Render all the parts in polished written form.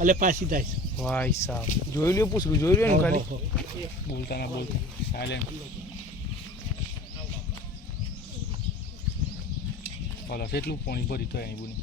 એટલે પાછી જાય છે. ભાઈ સાહેબ જોઈ લ્યો, પૂછડું જોઈ લ્યો ને ખાલી. બોલતા ના બોલતા સાયલેન્ટ. ઓલા કેટલું પાણી ભરી તો એની બોની.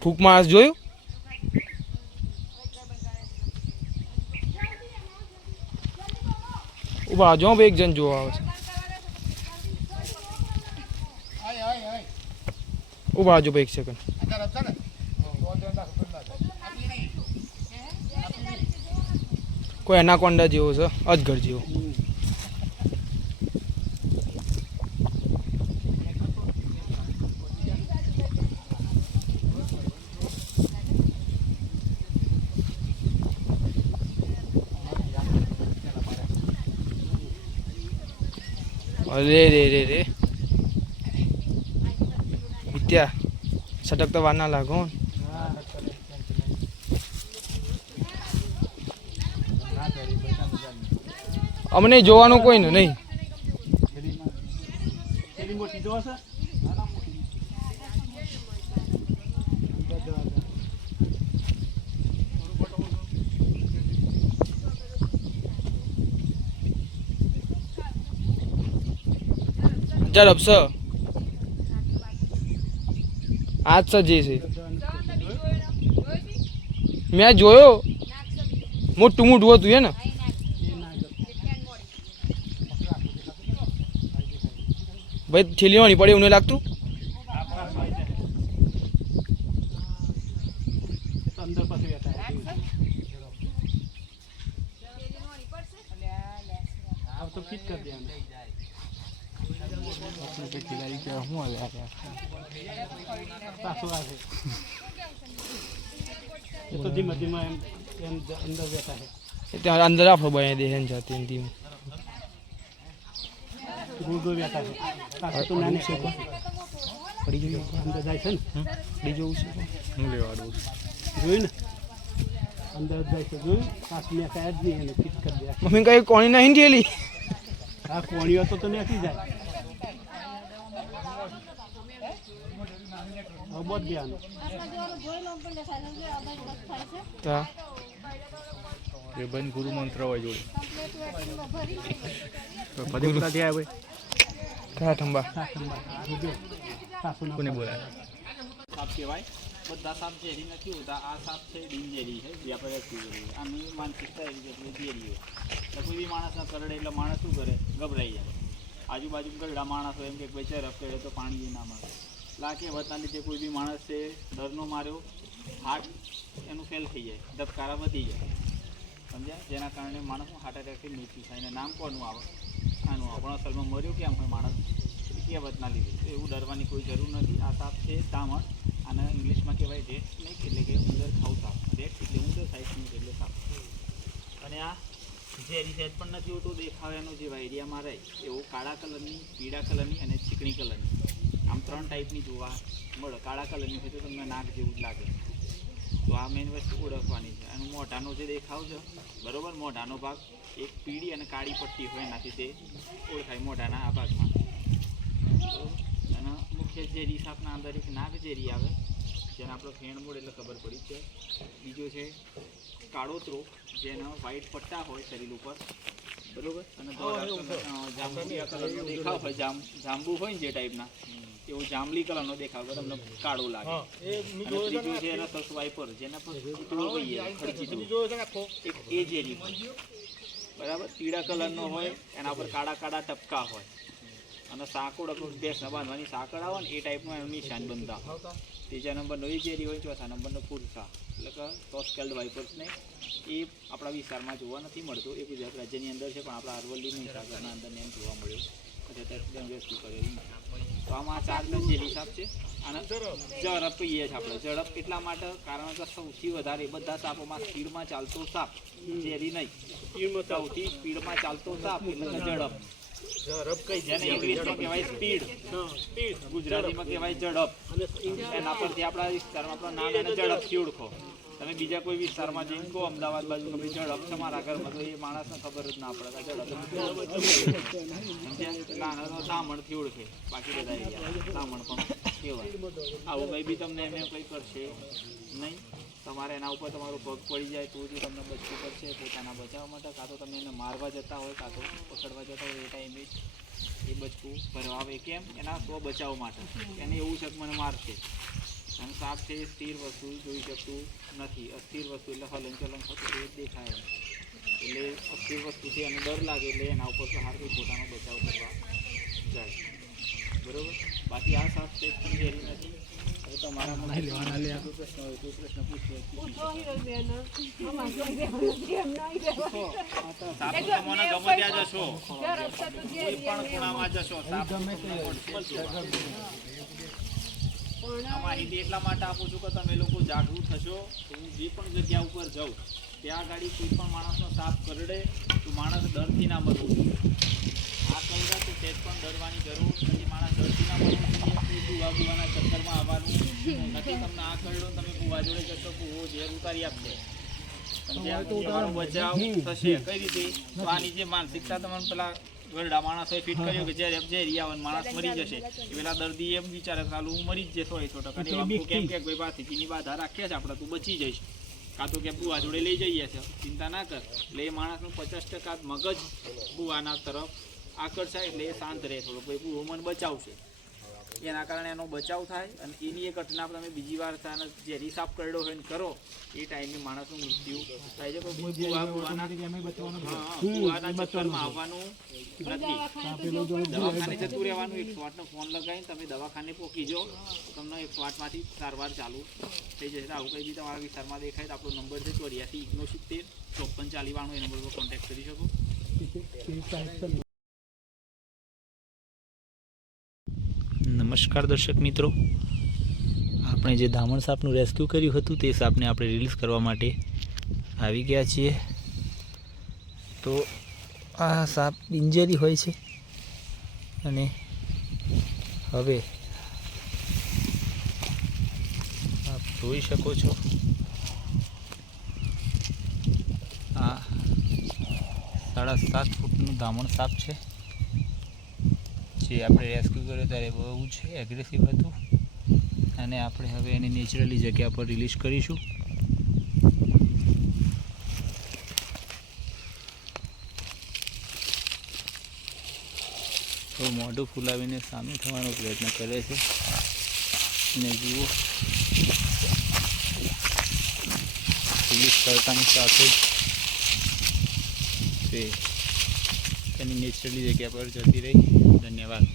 ફૂક માણસ જોયું? ઉભા જો એક જણ જોવા આવે છે. ઉભા જો એક સેકન્ડ. કોઈ એનાકોન્ડા જેવો છે, અજગર જેવો. અરે રે રે રે વિદ્યા સટક તો વાર ના લાગો. અમને જોવાનું કોઈ નહીં. ચાલ અબસ આજ સજી છે. મેં જોયો મોટું મોટું હતું હે ને. ભાઈ છેલ્લી પડે એવું લાગતું. અંદર આપણો બને દે જાતી ધીમે પડી ગયું અંદર જાય છે ને. પડી જવું છે હું લેવા દઉં જોયું ને અંદર જાય છે. જોયું પાછ મેં કાંઈ જ નહીં એને ફિટ કરી દે. મમ્મી કઈ કોણી નહીં થયેલી. હા કોણીઓ તો નાખી જાય. બહુ ગયા એ બંધ ગુરુ મંત્ર હોય જોડે. કયા ઠંબા કોને બોલાય? સાપ કહેવાય. બધા સાપ ઝેરી નથી હોતા. આ સાપ છે બિનઝેરી છે, જે આપણે વ્યક્તિ કરીએ. આની માનસિકતા એવી છે એટલે ઝેરી હોય. એટલે કોઈ બી માણસને કરડે એટલે માણસ શું કરે? ગભરાઈ જાય. આજુબાજુ કરડા માણસ હોય એમ કે ભાઈ ચરફ કરે તો પાણી ના મારે. એટલે આ કહેવતના લીધે કોઈ બી માણસે ડરનો માર્યો હાર્ટ એનું ફેલ થઈ જાય, ધબકારા વધી જાય, સમજ્યા? જેના કારણે માણસનું હાર્ટ એટેકથી મૃત્યુ થાય. એને નામ કોનું આવે? આનું આવે. પણ અસલમાં મર્યો કેમ હોય માણસ? કહેવતના લીધે. તો એવું ડરવાની કોઈ જરૂર નથી. આ સાપ છે તામણ. અને ઇંગ્લિશમાં કહેવાય રેટ સ્નેક, એટલે કે ઉંદર ખાવ સાપ. રેટ એટલે ઉંદર, સાઈડ સ્નેક એટલે સાપ. અને આ ઝેરી સેજ પણ નથી હોતું. દેખાવાનો જે આઈડિયામાં રહે એવો કાળા કલરની, પીળા કલરની અને ચીકણી કલરની, આમ 3 ટાઈપની જોવા મળે. કાળા કલરની હોય તો તમને નાક જેવું જ લાગે. તો આ મેઇન વસ્તુ ઓળખવાની છે. અને મોઢાનો જે દેખાવ છે બરાબર, મોઢાનો ભાગ એક પીળી અને કાળી પટ્ટી હોય, એનાથી તે ઓળખાય મોઢાના આ ભાગમાં. અને મુખ્ય ઝેરી સાપના અંદર એક નાગ ઝેરી આવે, જેને આપણો ફેણ મૂળ એટલે ખબર પડી છે. બીજો છે કાળોતરો, જેના વ્હાઈટ પટ્ટા હોય શરીર ઉપર, બરોબર. અને જાંબુડિયા કલરનો દેખાવ હોય, જાંબુ હોય ને જે ટાઈપના એવું જાંબલી કલરનો દેખાવ હોય, તમને કાળો લાગે. અને ત્રીજું છે રસસ વાઇપર, જેના પર ચીતળો કહીએ, એ ઝેરી હોય, બરાબર. પીળા કલરનો હોય, એના પર કાળા કાળા ટપકા હોય, અને સાંકળ ભેંસને બાંધવાની સાંકળ આવે ને એ ટાઈપનું એનું નિશાન બનતા હોય. ત્રીજા નંબરનો એ ઝેરી હોય, ચોથા નંબરનો પુરસા, એટલે કે ટોસ્કેલ્ડ વાઇપર્સને એ આપણા વિસ્તારમાં જોવા નથી મળતું. એ ગુજરાત રાજ્યની અંદર છે, પણ આપણા અરવલ્લી મહીસાગરના અંદર એમ જોવા મળ્યું. રેસ્ક્યુ કરેલું. તો આમાં 4 ઝેરી સાપ છે. અને ઝડપ કહીએ છીએ આપણે. ઝડપ એટલા માટે કારણ કે સૌથી વધારે બધા સાપોમાં સ્પીડમાં ચાલતો સાપ, ઝેરી નહીં, સૌથી સ્પીડમાં ચાલતો સાપ એટલે ઝડપ. જેને ઇંગ્લિશમાં કહેવાય સ્પીડ, ગુજરાતીમાં કહેવાય ઝડપ. એના પરથી આપણા વિસ્તારમાં આપણું નામ એને ઝડપથી ઓળખો. તમે બીજા કોઈ વિસ્તારમાં જઈને કહો અમદાવાદ બાજુ કે ભાઈ ઝડપ છે મારા ઘરમાં, તો એ માણસને ખબર જ ના પડે કે ઝડપ. સામણથી ઓળખે, બાકી બધા સામણ પણ કહેવાય. આવું કંઈ બી તમને એમ કંઈ કરશે નહીં. તમારે એના ઉપર તમારું પગ પડી જાય તો જ તમને બચવું પડશે પોતાના બચાવવા માટે. કાં તો તમે એને મારવા જતા હોય, કાં તો પકડવા જતા હોય, એ ટાઈમે એ બચવું ભરવા આવે. કેમ? એના સ્વ બચાવ માટે. એને એવું છે કે મને મારશે. અને સાપ છે એ સ્થિર વસ્તુ જોઈ શકતું નથી. અસ્થિર વસ્તુ એટલે હલનચલન થતું એ દેખાય. એટલે અસ્થિર વસ્તુથી એને ડર લાગે એટલે એના ઉપર સહાર કોઈ પોતાનો બચાવ કરવા જાય. બરાબર. બાકી આ સાપ છે ઝેરી નથી. હવે તમારા પ્રશ્ન હોય તો પ્રશ્ન પૂછીએ. સાપ તો તમને ગમે ત્યાં જશો, કોઈ પણ ખૂણામાં જશો, સાપ આ માહિતી એટલા માટે આપું છું કે તમે લોકો જાગૃત થશો. તો હું જે પણ જગ્યા ઉપર જાઉં ત્યાં આગળ કોઈ પણ માણસનો સાપ કરડે તો માણસ ડરથી ના મરવું જોઈએ. આ કરડે તો તે પણ ડરવાની જરૂર નથી. માણસ ડરથી ના મરવું જોઈએ. બુવાના ચક્કરમાં આવવાનું નથી. તમને આ કરડો તમે બુવા જોડે જશો, બુવો ઝેર ઉતારી આપશે. તમારો બચાવ થશે કઈ રીતે? તો આની જે માનસિકતા તમને પેલા ગરડા માણસોએ ફિટ કર્યો કે જ્યારે ઝેરી આવે માણસ મરી જશે, એ પેલા દર્દી એમ વિચારે ચાલુ હું મરી જ જશે 100%. કેમ કે કોઈ બાથીની બાધા રાખીએ છે આપણે, તું બચી જઈશ. કાં તો કે બુવા જોડે લઈ જઈએ છે, ચિંતા ના કર. એટલે એ માણસનું 50% મગજ બુવાના તરફ આકર્ષાય, એટલે એ શાંત રહે થોડો, કોઈ બુવો મને બચાવશે. એના કારણે એનો બચાવ થાય. અને એની એ ઘટના તમે બીજી વાર ઝેરી સાપ કરડો હોય ને કરો એ ટાઈમે માણસનું મૃત્યુ થાય છે. કોઈ બુવાના ચક્કરમાં આવવાનું નથી. દવાખાને જતું રહેવાનું. 108નો ફોન લગાવીને તમે દવાખાને પહોંચી જાઓ તો તમને 108માંથી સારવાર ચાલુ થઈ જશે. આવું કંઈ બી તમારા વિસ્તારમાં દેખાય તો આપણો નંબર છે 84 69 54 40 92. એ નંબર પર કોન્ટેક્ટ કરી શકો. નમસ્કાર દર્શક મિત્રો, આપણે જે ધામણ સાપનું રેસ્ક્યુ કર્યું હતું તે સાપને આપણે રિલીઝ કરવા માટે આવી ગયા છીએ. તો આ સાપ ઇન્જરી હોય છે અને હવે આપ જોઈ શકો છો આ 7.5 ફૂટનું ધામણ સાપ છે જે આપણે રેસ્ક્યુ કર્યો ત્યારે બહુ જ એગ્રેસિવ હતું. અને આપણે હવે એને નેચરલી જગ્યા પર રિલીઝ કરીશું. તો મોઢું ફૂલાવીને સામે થવાનો પ્રયત્ન કરે છે અને જુઓ રિલીઝ કરતાની સાથે જ તે તેની નેચરલી જગ્યા પર જતી રહી. ધન્યવાદ.